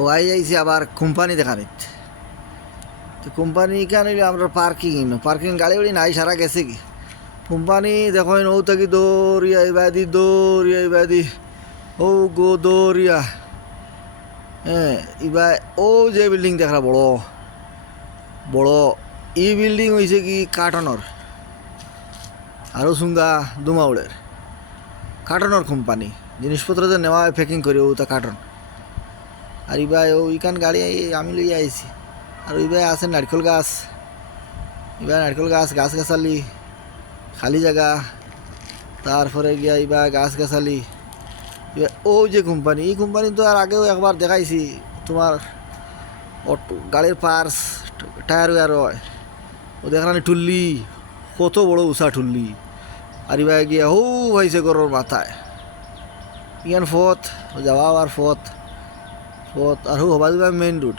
ও আইছে আবার কোম্পানি দেখানিত। তো কোম্পানি কেন আমরা পার্কিং গাড়ি উড়ি নাই, সারা গেছে কি কোম্পানি দেখো ও থাকি দৌড়িয়া ইবাদি ও গো দৌড়িয়া। হ্যাঁ, এবার ও যে বিল্ডিং দেখা বড় বড় ই বিল্ডিং হয়েছে কি কার্টনের, আরও সুঙ্গা দুমাউড়ের কার্টনের কোম্পানি। জিনিসপত্র যে নেওয়া হয় প্যাকিং করে ও তা কার্টন। আর ইবাই ও ইকান গাড়ি আমি লইয়া আইছি। আর ইবাই আছে নারকেল গাছ, ইবাই নারকেল গাছ গাছালি খালি জায়গা, তারপরে গিয়া ইবা গাছালি। ও যে কোম্পানি, এই কোম্পানি তো আর আগেও একবার দেখাইছি তোমার অটো গাড়ির পার্স টায়ার ওয়ার হয় ও দেখানি ঠুল্লি, কত বড় উষা ঠুল্লি। আর ইবা গিয়া হৌ ভাইছে গরুর মাথায় ইয়ান ফত যাওয়া আর ফত আর হবা যাবে মেইন রোড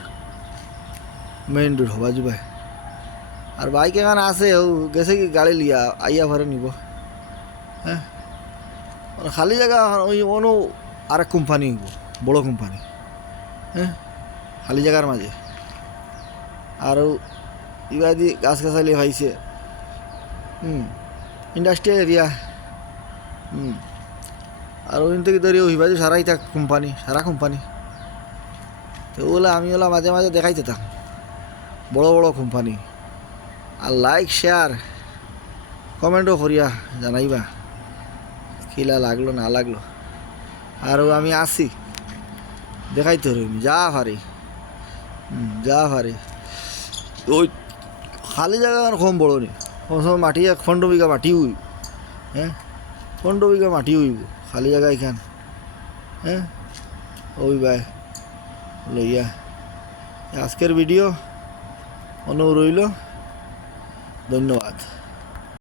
হবা যাবে। আর বাইক এখানে আছে ও গেছে কি গাড়ি লিয়া আইয়া ভরে নিব। হ্যাঁ, খালি জায়গা ওই অন্য আরেক কোম্পানি বড় কোম্পানি। হ্যাঁ, খালি জায়গার মাঝে আরও ইবাদি গাছালি হয়েছে। Industrial area. আর ওইখান থেকে ধরে ওইবাদি সারাই থাক কোম্পানি, সারা কোম্পানি। তো ওগুলো আমি মাঝে মাঝে দেখাই যেতাম বড় বড় কোম্পানি। আর লাইক শেয়ার কমেন্টও করিয়া জানাইবা কিলা লাগলো না লাগলো। আর আমি আসি দেখাইতে রইনি যা পারি। ওই খালি জায়গা কম বড় নি, কম সময় মাটি 15 বিঘা মাটি হইব। হ্যাঁ, 15 বিঘা মাটি হইব খালি জায়গা এখান। হ্যাঁ, ওই ভাই লইয়া আজকের ভিডিও অনু রইল। ধন্যবাদ।